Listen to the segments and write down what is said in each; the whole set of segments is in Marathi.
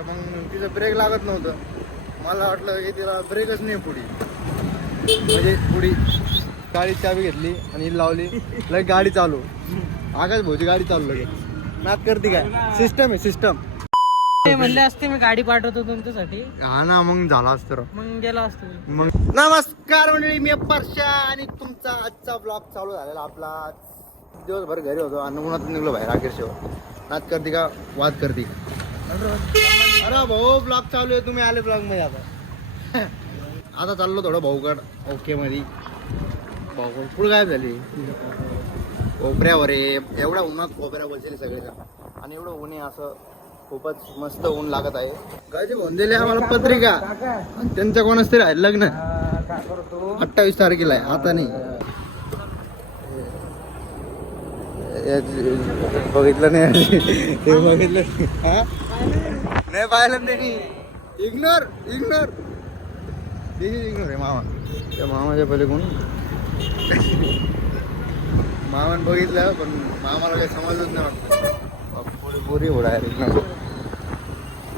तर मग तिचं ब्रेक लागत नव्हतं. मला वाटलं की तिला ब्रेकच नाही पुढे, म्हणजे पुढे गाडी चाबी घेतली आणि लावली, लगे गाडी चालू. आकाश भाऊची गाडी चालू लगेच. नाद करते काय, सिस्टम आहे सिस्टम. ते म्हणले असते मी गाडी पाठवतो तुमच्यासाठी. हा ना, मग झाला असतं. मग गेला असतो. मग नमस्कार मंडळी, मी परशा आणि तुमचा आजचा ब्लॉग चालू झालेला. आपला दिवसभर घरी होतो आणि उन्हात निघलो बाहेर. अखेर शेवट नाद करते का, वाद करते का. अरे भाऊ ब्लॉग चालू आहे, तुम्ही आले ब्लॉग मध्ये. आता चाललो थोडं भाऊकड ओके मध्ये. भाऊ पुढे गायब झाली कोपऱ्यावर आहे. एवढा उन्हात कोपऱ्या बसले सगळेजण आणि एवढं ऊन आहे, असं खूपच मस्त ऊन लागत आहे. गायचे घेऊन दिले आम्हाला पत्रिका आणि त्यांचं कोणाच तरी आहे लग्न 28 तारखेला आहे. आता नाही बघितलं नाही ते बघितलं नाही पाहिलं त्यांनी. इग्नोर इग्नोर इग्नोर आहे मामा. त्या मामाच्या पहिले कोण मामान बघितलं पण मामाला काही समजलंच नाही वाटतं. पुरी होडा आहे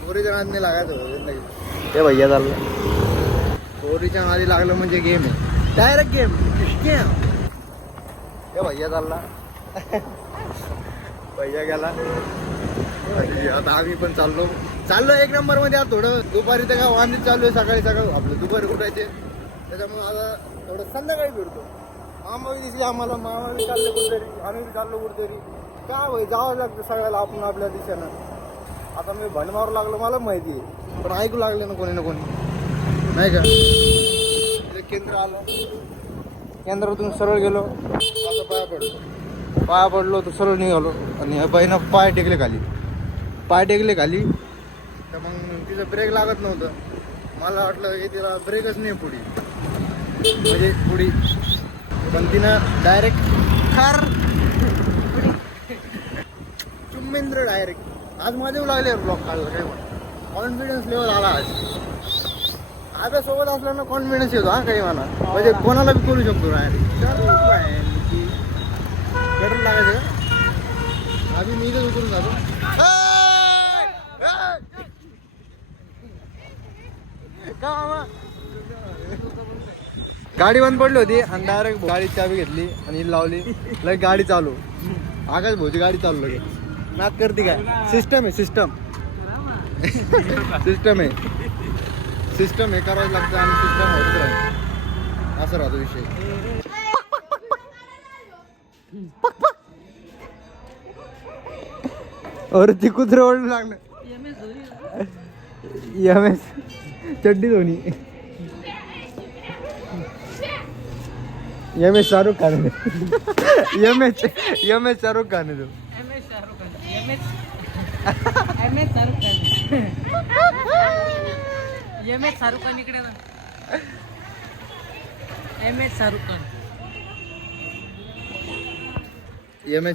पोरीच्या नादी लागायचं होतं. ते भैया चाललं पोरीच्या नादी लागलं म्हणजे गेम आहे, डायरेक्ट गेम. ते भैया चालला भैया गेला. आता आम्ही पण चाललो एक नंबर मध्ये. आता थोडं दुपारी तर काय वांदीत चालू आहे, सकाळी सकाळी आपलं दुपारी उठायचे, त्याच्यामुळे आता थोडं संध्याकाळी फिरतो. मामा दिसली आम्हाला, मामाने चाललं कुठेतरी, आम्ही चाललो कुठेतरी. काय भाई जावं लागतं सगळ्याला आपण आपल्या दिशेनं. आता मी भंड मारू लागलो, मला माहिती आहे, पण ऐकू लागले ना कोणी ना कोणी, नाही का. केंद्र आलं, केंद्रातून सरळ गेलो, असं पाया पडलो तर सरळ निघालो. आणि बाईनं पाय टेकले खाली तर मग तिचं ब्रेक लागत नव्हतं. मला वाटलं की तिला ब्रेकच नाही पुढे, म्हणजे पुढे. पण तिनं डायरेक्ट खार चुम्मेंद्र डायरेक्ट. आज माझे लागले ब्लॉक काढला काय म्हणा, कॉन्फिडन्स लेवल आला आज. आता सोबत असल्यानं कॉन्फिडन्स येतो. हा काही म्हणा, म्हणजे कोणाला बी करू शकतो डायरेक्ट. पेट्रोल लागायचं का आधी मी इथेच उतरून जातो. गाडी बंद पडली होती आणि डायरेक्ट गाडी चाबी घेतली आणि लावली, लगे गाडी चालू. आकाश भाऊची गाडी चालू लगेच. नाद करते काय, सिस्टम आहे सिस्टम. सिस्टम हे करावं लागतं आणि सिस्टम होत राहील, असं राहतो विषय. अरे ती कुत्रे ओढू लागलं. MS चड्डी धोनी. MS शाहरुख खान. MS शाहरुख खान आहे तो. शाहरुख खान इकडे ना. शाहरुख खान.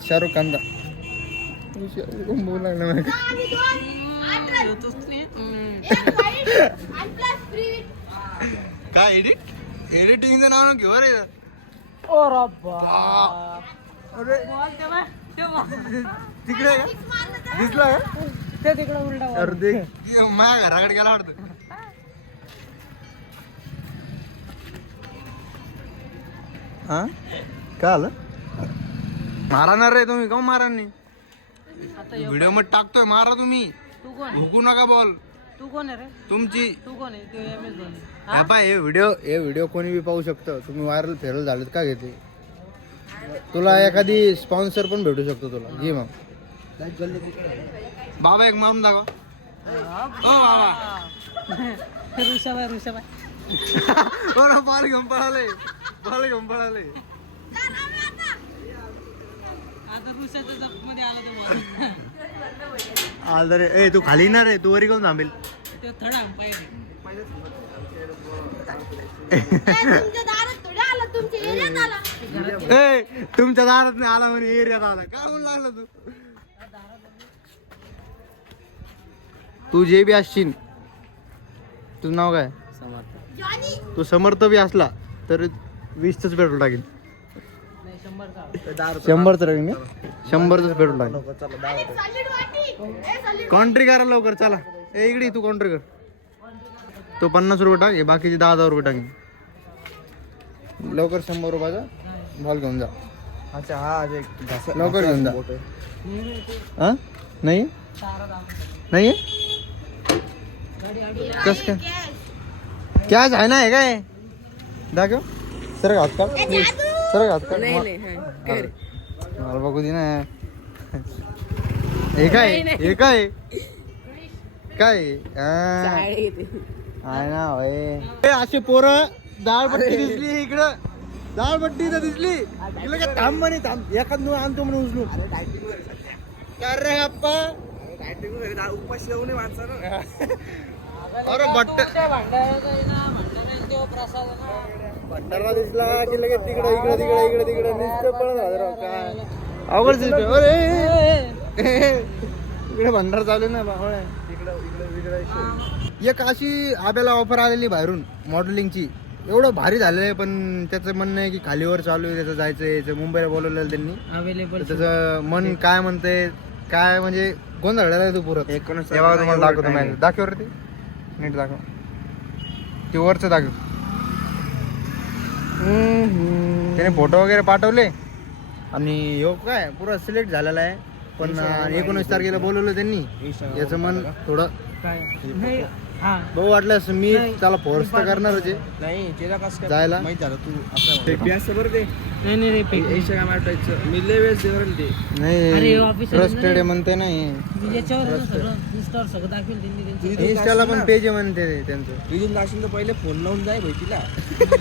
शाहरुख खान दा बोल लागला काय एडिटिंगचं नाव घेऊ रे. ओ रब्बा. अरे तिकडे दिसला का ते तिकडे उलटा. अरे देख माझ्या घराकडे गेला वाटतं. हा काय आलं मारणार रे तुम्ही, का मारा नाही. व्हिडिओ मध्ये टाकतोय, मारा तुम्ही. तू कोण भुकू नका बोल. तू कोण आहे रे? तुमची तू कोण आहे? तू MS धोनी. हे व्हिडिओ कोणी बी पाहू शकतं. तुम्ही व्हायरल फेरल झालेत का घेते. तुला एखादी स्पॉन्सर पण भेटू शकतो तुला. घे मग बाबा एक मारून दाखवा. हो बाबा ऋषभ बॉल घेऊन पळाले. आता ऋषाच्या जपमध्ये आला तो बॉल. आलं रे. ए तू खाली ना रे, तू वरी कोण थांबेल. ते थडा पाहिजे. तुमच्या दारात नाही आला म्हणे, एरियात आला. काय म्हणून लागला तू जे बी असशील, तुझं नाव काय. तू समर्थ बी असला तर 20च पेट्रोल टाकेल. 100च टाकेल का? 100च पेट्रोल टाकेल. कॉन्ट्री करा लवकर चला. ए इकडे तू काउंटर कर. तो 50 रुपये टाक, हे बाकीचे 10,000 रुपये टाक. लवकर 100 रुपयाचा बॉल घेऊन जा. अच्छा हा लवकर घेऊन जा. हा नाही नाही कस काय कॅश आहे ना, हे काय दाखव. सर हात काढ, सर हात काढ. मला बघू दे ना. हे काय हे काय काय आहे ना होय. असे पोरं दाळपट्टी दिसली इकडं, दाळपट्टी तर दिसली इकडे काय थांब म्हणे, थांब एखाद नु आणतो म्हणे उचलू. काय रे अप्पा उपाशी जाऊ नये माणसानं. अरे भंडारा दिसला की लगेच तिकडे इकडे तिकडे इकडे तिकडे नुसतं पळत राहतं राव. काय अवघड दिसतोय. अरे इकडे भंडारा चालू ना बाबा. एक अशी आब्याला ऑफर आलेली बाहेरून मॉडेलिंगची, एवढं भारी झालेलं आहे. पण त्याचं म्हणणं आहे की खालीवर चालू आहे, त्याचं जायचं याचं. मुंबईला बोलवलेलं त्यांनी. अवेलेबल त्याचं मन काय म्हणतंय काय म्हणजे गोंधळलेला आहे तो पुरत. तेव्हा तुम्हाला दाखवतो मॅच. दाखव रे ते नीट दाखव, ते वरचं दाखव. त्याने फोटो वगैरे पाठवले आणि ह्यो काय पुरा सिलेक्ट झालेला आहे. पण 19 तारखेला बोलवलं त्यांनी. याचं मन थोडं काय नाही. हा भाऊ वाटल्यास मी त्याला फोर्स तर करणारच आहे नाही त्याला कसं काय जायला. माहित झालं तू आपल्या असं बरं ते नाही नाही रे पैसे काय वाटायचं. मी लय वेळेस जेवण ते अरे नाही office ट्रस्टेड आहे म्हणते नाही. याच्यावर सगळं इंस्टावर सगळं दाखवेल त्यांनी त्यांचं. इंस्टाला पण पेज आहे म्हणते त्यांचं. इथून जाशील तर पहिले फोन लावून जाय भाई तिला.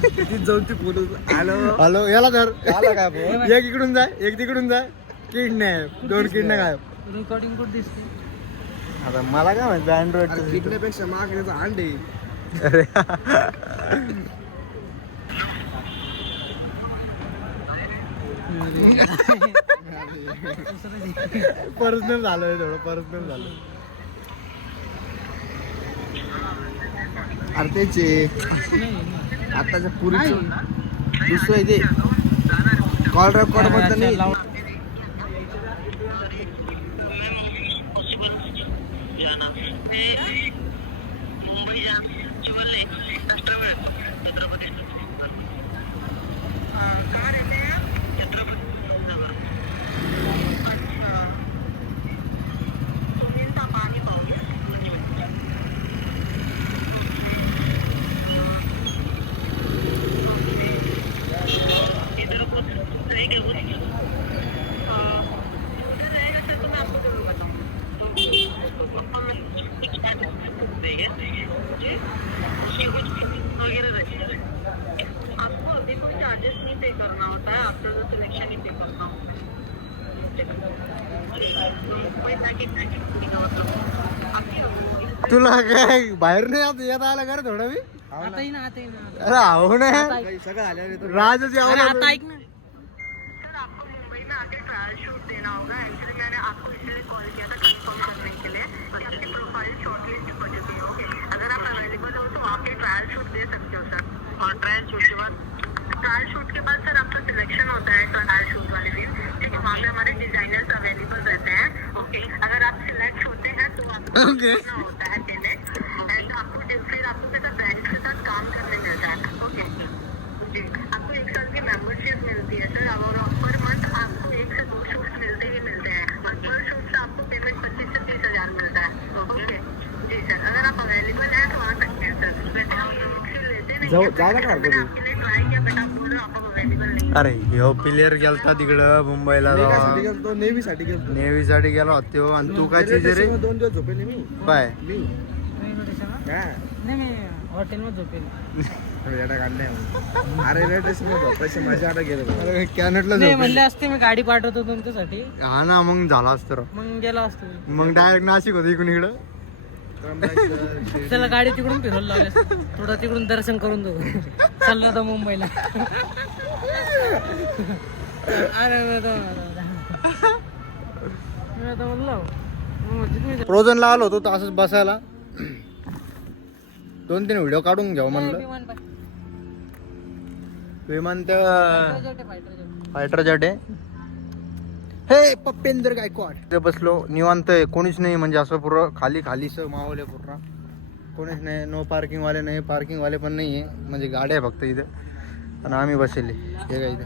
तिथे जाऊन ती फोन आलो हॅलो याला धर. आला काय फोन. एक इकडून जाय एक तिकडून जाय. किडनॅप 2 किडनॅप काय. रेकॉर्डिंग कुठं दिसते. आता मला काय माहिती अँड्रॉइड. किडनॅपेक्षा माग त्याचा अंडे. अरे पर्सनल झालं थोडं पर्सनल झालं. अरे त्याचे आताच्या पुरीचं दुसरं आहे ते कॉल रेकॉर्ड बद्दल नाही. तुला काय बाहेर नाही येत आला का रे थोडं मी. आता येईन आता येईन. अरे आहो ना सगळं आल्यावर राजच अरे आता ऐक ना. ओके जायला का हरकत आहे? अरे ह्यो प्लेअर गेलता तिकडं मुंबईला साठी गेलतो नेव्ही साठी गेलतो. नेव्ही साठी गेला होतो. आणि तू काय चीज रे 2 दिवस झोपेले मी. पाय मी हा नाही मी हॉटेलमध्ये झोपेल. येडा काढलाय म्हणून. अरे रेल्वे स्टेशनवर झोपायची मजा आता गेलो. अरे कॅनटला नाही झोप. म्हणले असते मी गाडी पाठवतो तुमच्यासाठी. हा ना मग झाला असतं राव. मग गेला असतो मी. मग डायरेक्ट नाशिक होतं इकडून इकडं. त्याला गाडी तिकडून फिरवलं लावलं. थोडं तिकडून दर्शन करून देऊ. चाललो होता मुंबईला. अरे मी आता म्हणलं फ्रोझनला आलो होतो तर असंच बसायला. 2-3 व्हिडिओ काढून घ्यावं म्हणलं. विमान तर फायटर जेट आहे. हे पप्पेंद्र गायकवाड इथे बसलो निवांत आहे, कोणीच नाही म्हणजे असं पूर्ण खाली खालीच मावले पूर्ण, कोणीच नाही. नो पार्किंग वाले नाही, पार्किंग वाले पण नाही आहे, म्हणजे गाड्या फक्त इथं आणि आम्ही बसले हे काय इथे